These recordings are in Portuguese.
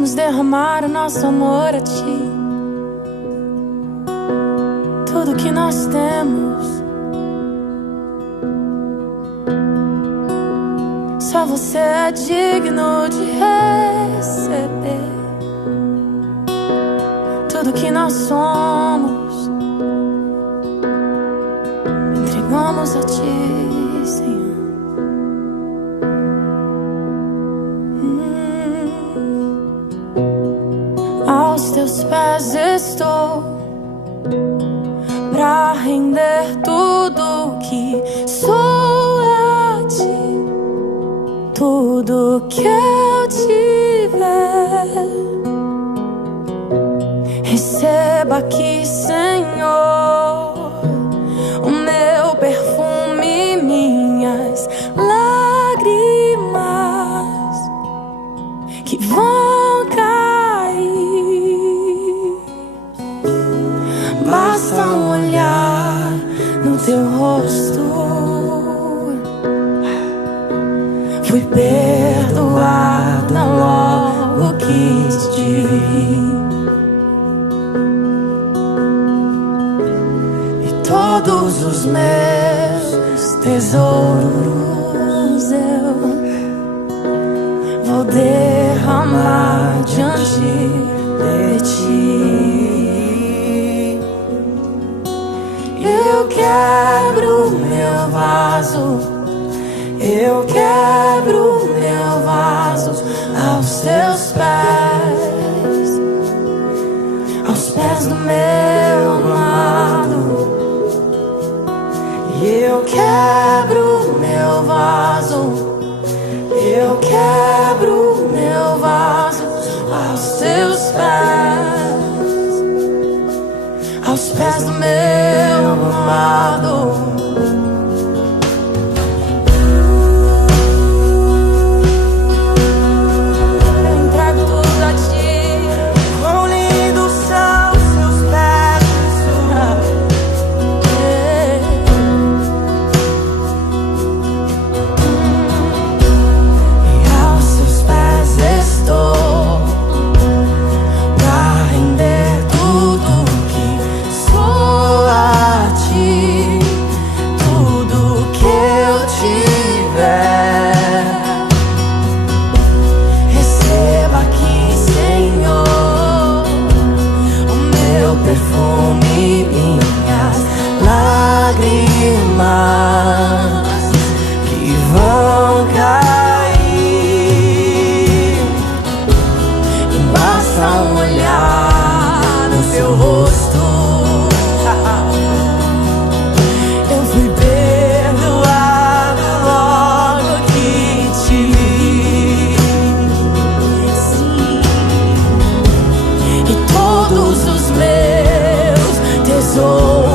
Queremos derramar o nosso amor a ti. Tudo que nós temos, só você é digno de receber. Tudo que nós somos, entregamos a ti, Senhor. Aos teus pés estou, pra render tudo que sou a ti. Tudo que eu tiver, receba aqui, Senhor, o meu perfume, minhas lágrimas que vão cair. Basta um olhar no teu rosto, fui perdoada logo que te vi. E todos os meus tesouros eu vou derramar diante de ti. Eu quebro meu vaso, eu quebro meu vaso aos teus pés, aos pés do meu amado. E eu quebro meu vaso, eu quebro meu vaso aos teus pés, aos pés do meu amado. Que vão cair, e basta um olhar no teu rosto, eu fui perdoado logo que te vi. Sim. E todos os meus tesouros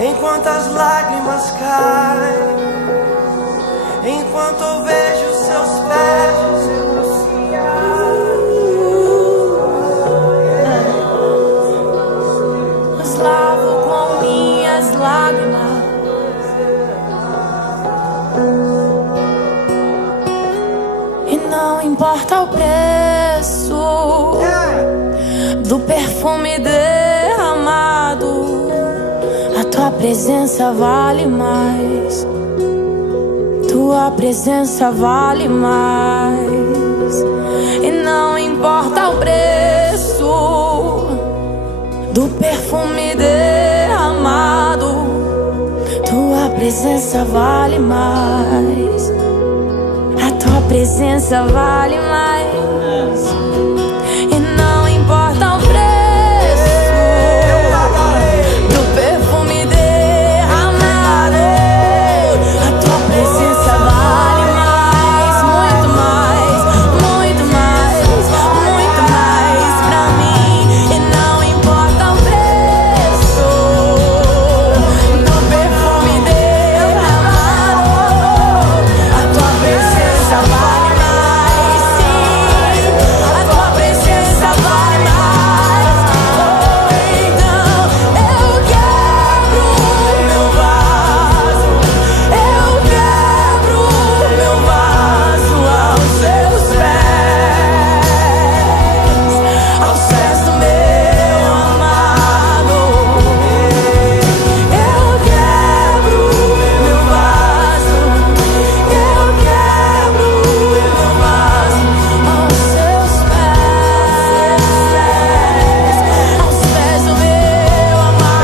enquanto as lágrimas caem, enquanto eu vejo seus pés. importa o preço do perfume derramado, a tua presença vale mais. Tua presença vale mais. E não importa o preço do perfume derramado, tua presença vale mais. A tua presença vale mais. E não importa o preço do perfume derramado, a tua presença vale mais. Muito mais, muito mais, muito mais pra mim. E não importa o preço do perfume derramado, a tua presença vale mais. Sim, a tua presença vale mais. Oh, então eu quebro meu vaso, eu quebro meu vaso aos seus pés do meu amado. Eu quebro meu vaso, eu quebro meu vaso aos seus pés, aos pés do meu amado.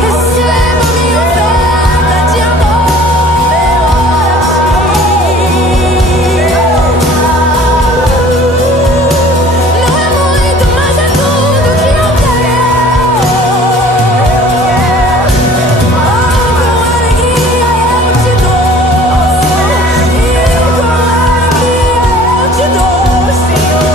Receba minha oferta de amor a ti. Não é muito, mas é tudo que eu quero. Com alegria eu te dou, e com alegria eu te dou, Senhor.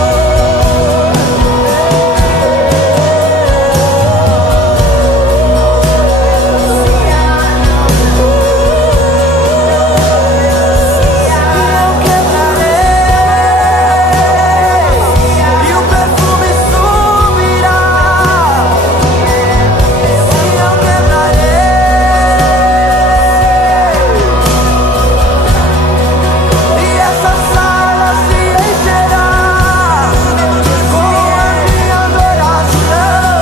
Eu quebrarei e o perfume subirá. Eu quebrarei e essa sala se encherá com a minha adoração.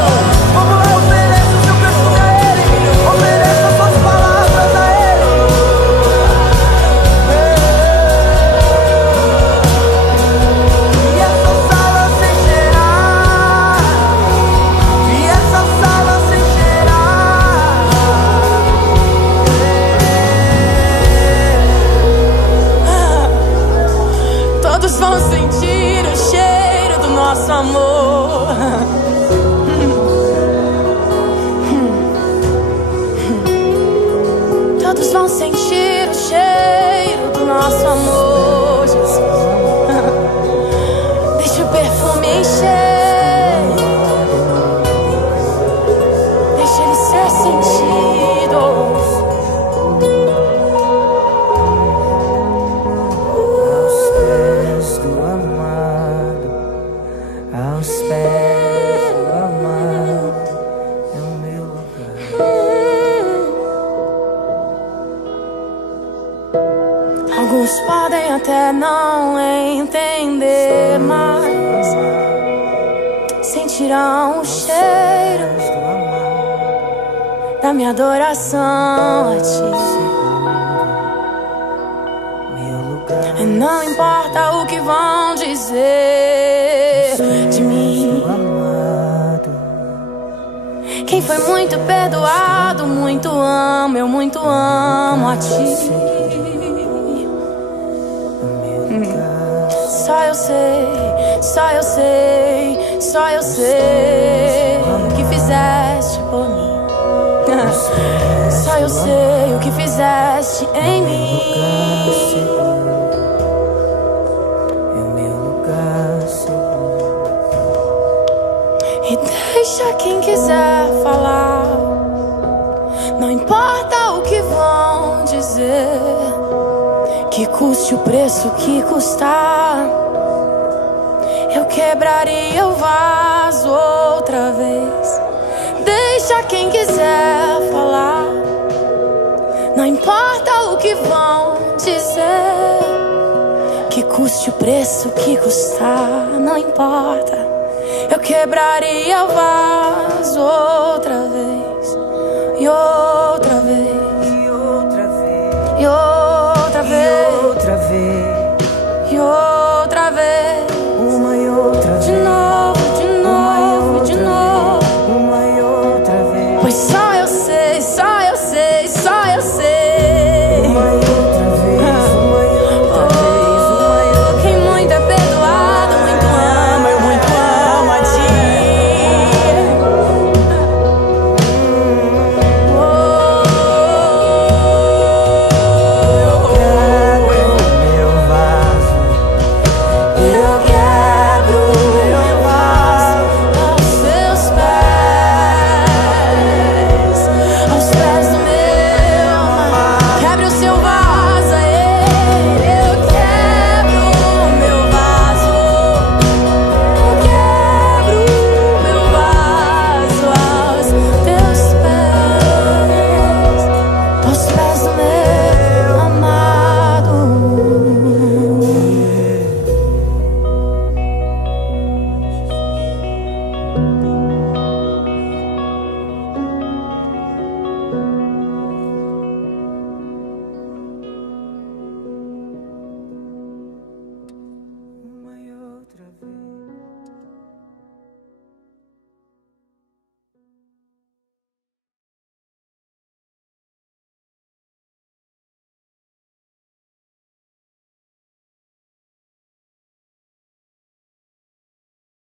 Como eu ofereço seu perfume a Ele, ofereço suas palavras a Ele. E essa sala se encherá, e essa sala se encherá. Todos vão sentir o cheiro do nosso amor. Todos vão sentir o cheiro do nosso amor, Jesus. Deixa o perfume encher, deixa ele ser sentido. Aos pés do amado, aos pés do amado, é o meu lugar. Alguns podem até não entender, mas sentirão o cheiro da minha adoração a ti. Meu lugar, E não importa o que vão dizer de mim. amado, Quem foi muito perdoado, muito amo, eu muito amo a ti. meu lugar, Só eu sei, só eu sei, só eu sei o que fizeste por mim. Só eu sei o que fizeste em mim. é o meu lugar seguro. E deixa quem quiser falar, não importa o que vão dizer, que custe o preço que custar. Eu quebraria o vaso outra vez. Deixa quem quiser falar, Custe o preço que custar, não importa. Eu quebraria o vaso outra vez, e outra vez, E outra vez, e outra e vez. outra vez.